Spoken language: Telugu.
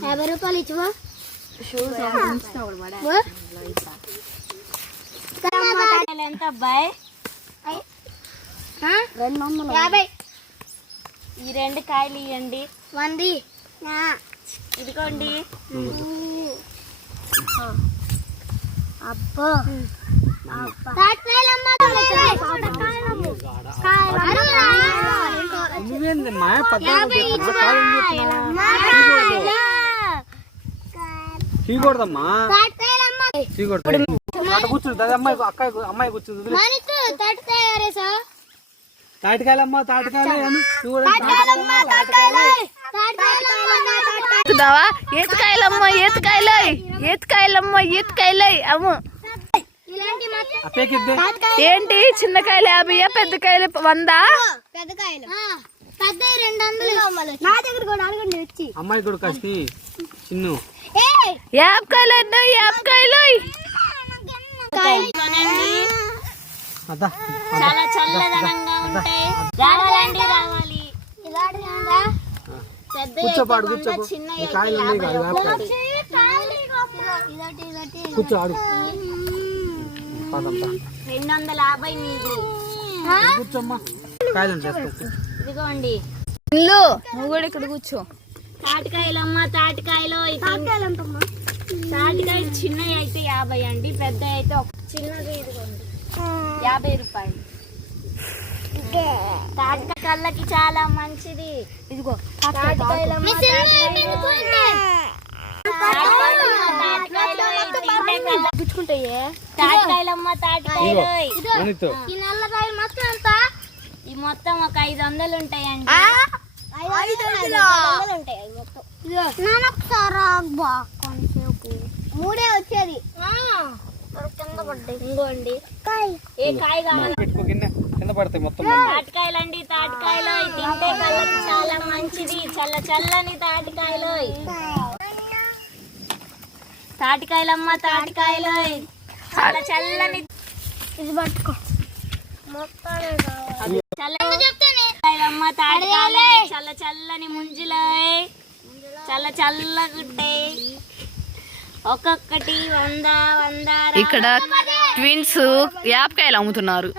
50 రూపాయలు ఇచ్చివా ఎంత అబ్బాయి 250 ఈ 2 కాయలు ఇవ్వండి 100 ఇదిగోండి అబ్బో చీకూడదమ్మా కూర్చుంటుంది అమ్మాయి కూర్చుంది తాటికాయలమ్మా తాటికాయలు ఈతకాయలమ్మ ఈతకాయలై అమ్మ ఏంటి చిన్నకాయలు 50 పెద్ద కాయలు 100 అమ్మాయి కూడా కాస్తి చిన్ను యాపకాయలు చాలా చల్లదనంగా ఉంటాయి రావాలండి రావాలి కూర్చోపాడు కూర్చో ఆడు 250 మీది కూర్చోమ్మా కాయలు ఇదిగోండి నువ్వు కూడా ఇక్కడ కూర్చో తాటికాయలమ్మ తాటికాయలు తాటికాయలు చిన్నవి అయితే 50 అండి పెద్ద అయితే చిన్నది ఇదిగోండి 50 రూపాయలు తాటికాయ కళ్ళకి చాలా మంచిది ఇదిగో తాటికాయలమ్మ తాటికాయలు ఈ నల్లకాయలు మొత్తం ఎంత ఈ మొత్తం ఒక 500 ఉంటాయండి 500 ఉంటాయి మొత్తం మూడే వచ్చేది కింద పడ్డాయి ఇంకోండి ఏ కాయ కావాలి కింద పడతాయి మొత్తం తాటికాయలండి తాటికాయలు తింటే కళ్ళకి చాలా మంచిది చల్లని తాటికాయలు తాటికాయలమ్మ తాటికాయలు చాలా చల్లని ఇది పట్టుకో తాటికాయలమ్మ తాటికాయలు చల్లని ముంజులు చల్లగుంటాయి ఒక్కొక్కటి 100 ఇక్కడ ట్విన్స్ యాపకాయలు అమ్ముతున్నారు.